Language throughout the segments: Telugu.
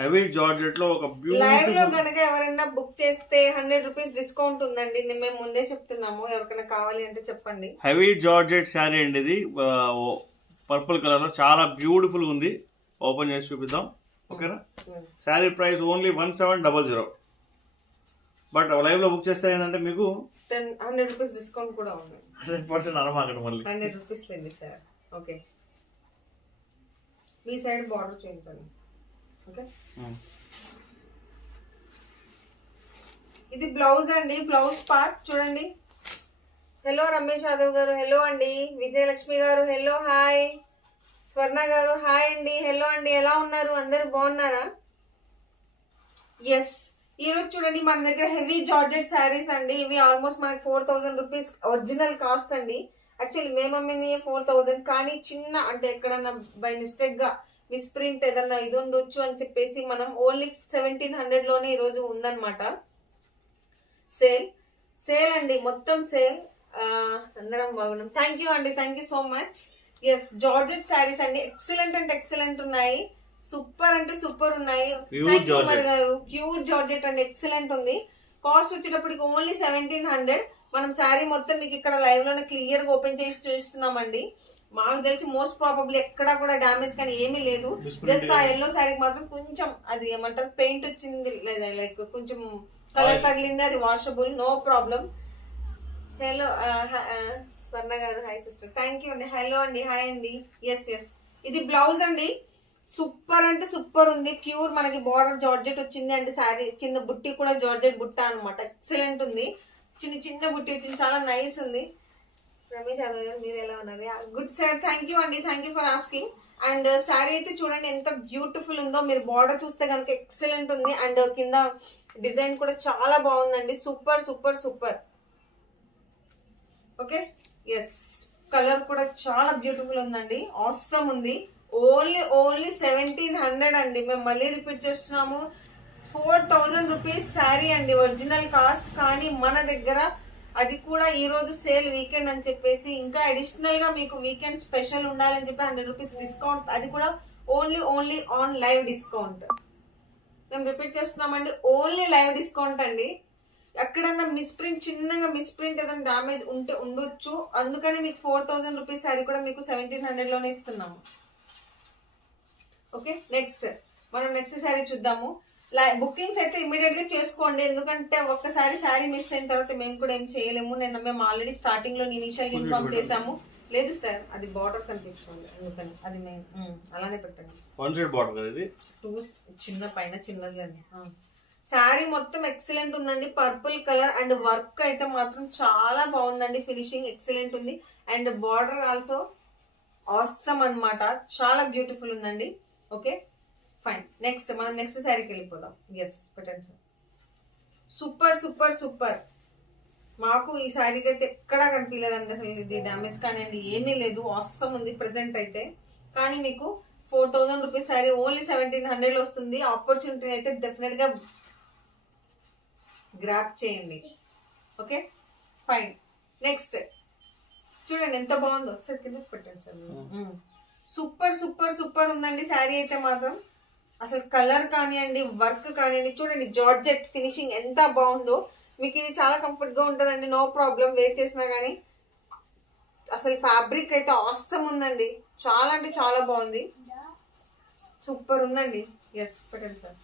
హెవీ జార్జెట్ లో ఒక లైవ్ లో గనక ఎవరైనా బుక్ చేస్తే 100 రూపీస్ డిస్కౌంట్ ఉందండి. మేము ముందే చెప్తున్నాము, ఎవరికైనా కావాలి అంటే చెప్పండి. హెవీ జార్జెట్ శారీ అండి ఇది, పర్పుల్ కలర్ లో చాలా బ్యూటిఫుల్ గా ఉంది. ఓపెన్ చేసి చూపిద్దాం, ఓకేనా. Sari price only 1700. But live లో బుక్ చేస్తే ఏంటంటే మీకు 100 రూపీస్ డిస్కౌంట్ కూడా ఉంది. 100% అనమాకండి మళ్ళీ 100 రూపీస్ లేండి సార్. ఓకే, మీ సైడ్ బార్డర్ చేయండి. ఓకే, ఇది బ్లౌజ్ అండి, బ్లౌజ్ పార్ట్ చూడండి. హలో రమేష్ యాదవ్ గారు, హలో అండి. విజయలక్ష్మి గారు హలో, హాయ్. స్వర్ణ గారు హాయ్ అండి, హలో అండి. ఎలా ఉన్నారు అందరు, బాగున్నారా? ఎస్, ఈరోజు చూడండి మన దగ్గర హెవీ జార్జెట్ శారీస్ అండి. ఇవి ఆల్మోస్ట్ మనకి 4000 రూపీస్ ఒరిజినల్ కాస్ట్ అండి. యాక్చువల్లీ మేము అమ్మినవి 4000, కానీ చిన్న అంటే ఎక్కడన్నా బై మిస్టేక్ గా మిస్ప్రింట్ ఏదన్నా ఇది ఉండొచ్చు అని చెప్పేసి మనం ఓన్లీ 1700 లోనే ఈరోజు ఉందన్నమాట. సేల్ అండి, మొత్తం సేల్. అందరం బాగున్నాం. థ్యాంక్ యూ అండి, thank you so much. Yes, georgette saris అండి, ఎక్సలెంట్ అంటే ఎక్సలెంట్ ఉన్నాయి. సూపర్ అంటే సూపర్ ఉన్నాయి. గారు ప్యూర్ జార్జెట్ అండి, ఎక్సలెంట్ ఉంది. కాస్ట్ వచ్చేటప్పటికి ఓన్లీ 1700. మనం శారీ మొత్తం మీకు ఇక్కడ లైవ్ లోనే క్లియర్ గా ఓపెన్ చేసి చూస్తున్నామండి. మాకు తెలిసి మోస్ట్ ప్రాబబ్లీ ఎక్కడా కూడా డ్యామేజ్ కానీ ఏమీ లేదు. జస్ట్ ఆ ఎల్లో శారీకి మాత్రం కొంచెం అది ఏమంటారు పెయింట్ వచ్చింది, లేదా లైక్ కొంచెం కలర్ తగిలింది, అది వాషబుల్, నో ప్రాబ్లం. హలో స్వర్ణ గారు హాయ్ సిస్టర్, థ్యాంక్ యూ అండి. హలో అండి, హాయ్ అండి. ఎస్, ఇది బ్లౌజ్ అండి. సూపర్ అంటే సూపర్ ఉంది. ప్యూర్ మనకి బార్డర్ జార్జెట్ వచ్చింది అండ్ శారీ కింద బుట్టి కూడా జార్జెట్ బుట్ట అనమాట. ఎక్సలెంట్ ఉంది, చిన్న చిన్న బుట్టి వచ్చింది, చాలా నైస్ ఉంది. రమేష్ యాదవ్ గారు మీరు ఎలా ఉన్నారు? గుడ్ సార్, థ్యాంక్ యూ అండి, thank you for asking. And sari అయితే చూడండి ఎంత బ్యూటిఫుల్ ఉందో. మీరు బార్డర్ చూస్తే కనుక ఎక్సలెంట్ ఉంది అండ్ కింద డిజైన్ కూడా చాలా బాగుందండి. Super super super. Okay, yes, colour కూడా చాలా బ్యూటిఫుల్ ఉందండి, ఆసమ్ ఉంది. ఓన్లీ 1700 అండి. మేము మళ్ళీ రిపీట్ చేస్తున్నాము, 4000 రూపీస్ శారీ అండి ఒరిజినల్ కాస్ట్. కానీ మన దగ్గర అది కూడా ఈ రోజు సేల్ వీకెండ్ అని చెప్పేసి ఇంకా అడిషనల్ గా మీకు వీకెండ్ స్పెషల్ ఉండాలని చెప్పి 100 రూపీస్ డిస్కౌంట్, అది కూడా ఓన్లీ ఆన్ లైవ్ డిస్కౌంట్. మేము రిపీట్ చేస్తున్నామండి, ఓన్లీ లైవ్ డిస్కౌంట్ అండి. ఎక్కడన్నా మిస్ప్రింట్, చిన్నగా మిస్ప్రింట్ ఏదైనా డామేజ్ ఉంటే ఉండొచ్చు, అందుకని మీకు 4000 రూపీస్ శారీ కూడా మీకు 1700 లోనే ఇస్తున్నాము. ఓకే, మనం నెక్స్ట్ శారీ చూద్దాము. బుకింగ్స్ అయితే ఇమీడియట్ గా చేసుకోండి, ఎందుకంటే ఒక్కసారి శారీ మిస్ అయిన తర్వాత మేము కూడా ఏం చేయలేము. మేము ఆల్రెడీ స్టార్టింగ్ లో ఇనిషియల్ గా ఇన్ఫార్మ్ చేసాము. లేదు సార్, అది బార్డర్ కనిపిస్తుంది, అందుకని అది మేము అలానే పెట్టండి. చిన్న పైన చిన్నది అండి. శారీ మొత్తం ఎక్సలెంట్ ఉందండి, పర్పుల్ కలర్ అండ్ వర్క్ అయితే మాత్రం చాలా బాగుందండి. ఫినిషింగ్ ఎక్సలెంట్ ఉంది అండ్ బార్డర్ ఆల్సో ఆసమ్ అన్నమాట, చాలా బ్యూటిఫుల్ ఉందండి. ఓకే ఫైన్, మనం నెక్స్ట్ శారీకి వెళ్ళిపోదాం. ఎస్ పెట్టండి సార్. Super super super. మాకు ఈ శారీకి అయితే ఎక్కడా కనిపించలేదండి అసలు, ఇది డ్యామేజ్ కానివ్వండి ఏమీ లేదు, ఆసమ్ ఉంది ప్రెసెంట్ అయితే. కానీ మీకు 4000 రూపీస్ శారీ ఓన్లీ 1700 వస్తుంది. ఆపర్చునిటీ అయితే డెఫినెట్ గా గ్రాప్ చేయండి. ఓకే ఫైన్, నెక్స్ట్ చూడండి ఎంత బాగుందో, ఒకసారి కింద పెట్టండి సార్. సూపర్ సూపర్ సూపర్ ఉందండి శారీ అయితే మాత్రం. అసలు కలర్ కానివ్వండి, వర్క్ కానివ్వండి, చూడండి జార్జెట్ ఫినిషింగ్ ఎంత బాగుందో. మీకు ఇది చాలా కంఫర్ట్ గా ఉంటుందండి, నో ప్రాబ్లం వేర్ చేసినా కానీ. అసలు ఫ్యాబ్రిక్ అయితే ఆసమ్ ఉందండి, చాలా అంటే చాలా బాగుంది, సూపర్ ఉందండి. ఎస్ పెట్టండి సార్.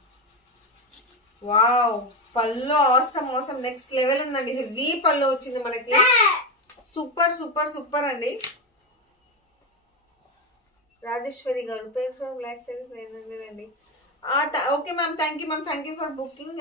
వావ్, పళ్ళు ఆసమ్ నెక్స్ట్ లెవెల్ ఉందండి, హెవీ పళ్ళు వచ్చింది మనకి. సూపర్ సూపర్ సూపర్ అండి. రాజేశ్వరి గారు పేరు ఫ్రమ్ బ్లాక్ సారీస్ 900 అండి. Okay ma'am, thank you ma'am, thank you for booking.